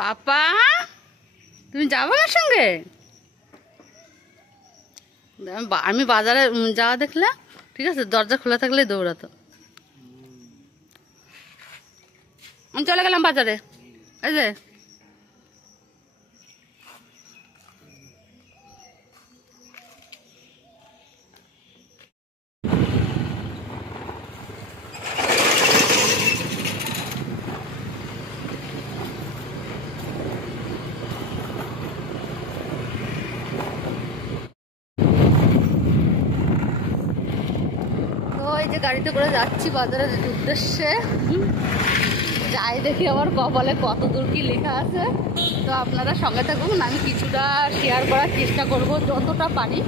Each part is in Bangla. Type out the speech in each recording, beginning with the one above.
পাপা তুমি যাবো আমার সঙ্গে? আমি বাজারে যাওয়া দেখলে ঠিক আছে, দরজা খোলা থাকলে দৌড়াতো। আমি চলে গেলাম বাজারে। এই যে এই যে গাড়িতে করে যাচ্ছি বাজারের উদ্দেশ্যে। যাই দেখি আমার কপালে কত দূর কি লেখা আছে। তো আপনারা সঙ্গে থাকুন, আমি কিছুটা শেয়ার করার চেষ্টা করব যতটা পারি।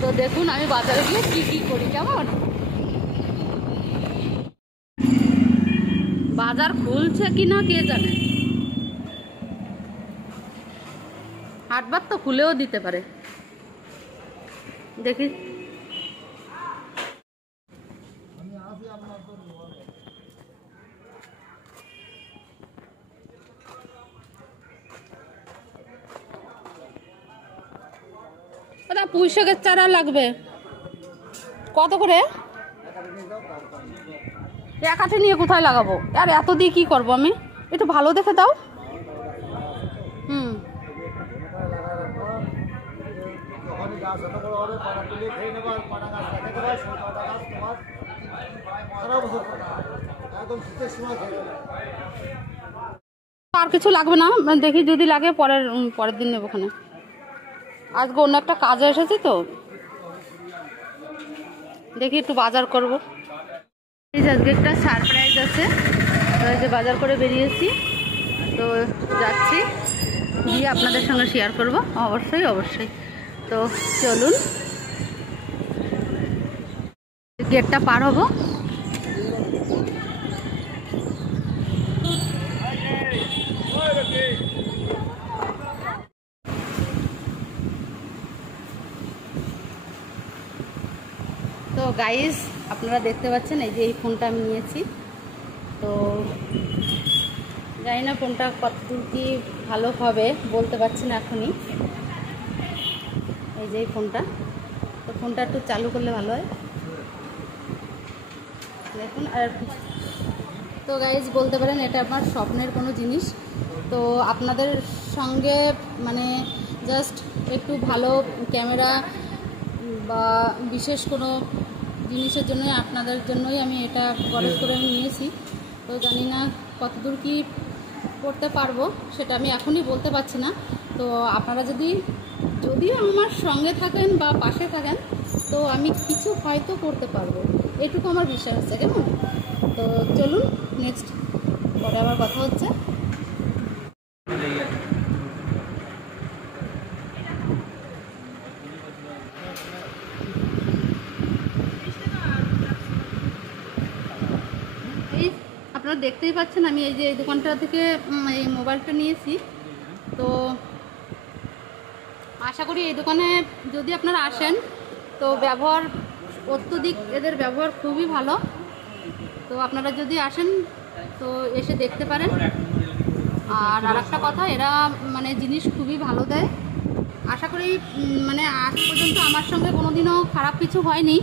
তো দেখুন আমি বাজারে গিয়ে কি কি করি। কেমন বাজার খুলছে কি না কে জানে, হাটবার তো খুলেও দিতে পারে। দেখি পুঁই শাকের চারা লাগবে কত করে? এক আঠে নিয়ে কোথায় লাগাবো? আর এত দিয়ে কি করবো আমি? একটু ভালো দেখে দাও। আর কিছু লাগবে না, দেখি যদি লাগে পরের দিন নেবো। ওখানে আজকে অন্য একটা কাজে এসেছি তো, দেখি একটু বাজার করব। আজকে একটা সারপ্রাইজ আছে, তো এই যে বাজার করে বেরিয়েছি, তো যাচ্ছি গিয়ে আপনাদের সঙ্গে শেয়ার করব অবশ্যই অবশ্যই। তো চলুন গেটটা পার হব। তো গাইস আপনারা দেখতে পাচ্ছেন এই যে এই ফোনটা আমি নিয়েছি। তো জানি না ফোনটা কতদূর কি ভালো হবে বলতে পারছি না এখনই। এই যে এই ফোনটা, তো ফোনটা একটু চালু করলে ভালো হয় দেখুন। আর তো গাইস বলতে পারেন এটা আমার স্বপ্নের কোনো জিনিস। তো আপনাদের সঙ্গে মানে জাস্ট একটু ভালো ক্যামেরা বা বিশেষ কোনো জিনিসের জন্যই আপনাদের জন্যই আমি এটা খরচ করে আমি নিয়েছি। তো জানি না কতদূর কি করতে পারবো সেটা আমি এখনই বলতে পারছি না। তো আপনারা যদিও আমার সঙ্গে থাকেন বা পাশে থাকেন, তো আমি কিছু হয়তো করতে পারবো, এটুকু আমার বিশ্বাস আছে। কেমন? তো চলুন নেক্সট পরে আবার কথা হচ্ছে। আপনারা দেখতেই পাচ্ছেন আমি এই যে এই দোকানটা থেকে এই মোবাইলটা নিয়েছি। তো আশা করি এই দোকানে যদি আপনারা আসেন তো ব্যবহার অত্যধিক, এদের ব্যবহার খুবই ভালো। তো আপনারা যদি আসেন তো এসে দেখতে পারেন। আর আরেকটা কথা, এরা মানে জিনিস খুবই ভালো দেয়। আশা করি মানে আজ পর্যন্ত আমার সঙ্গে কোনোদিনও খারাপ কিছু হয়নি।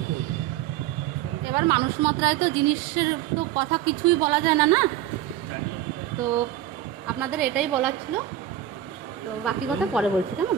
এবার মানুষ মাত্রায় তো জিনিসের তো কথা কিছুই বলা যায় না না। তো আপনাদের এটাই বলার ছিল, তো বাকি কথা পরে বলছি। কেমন?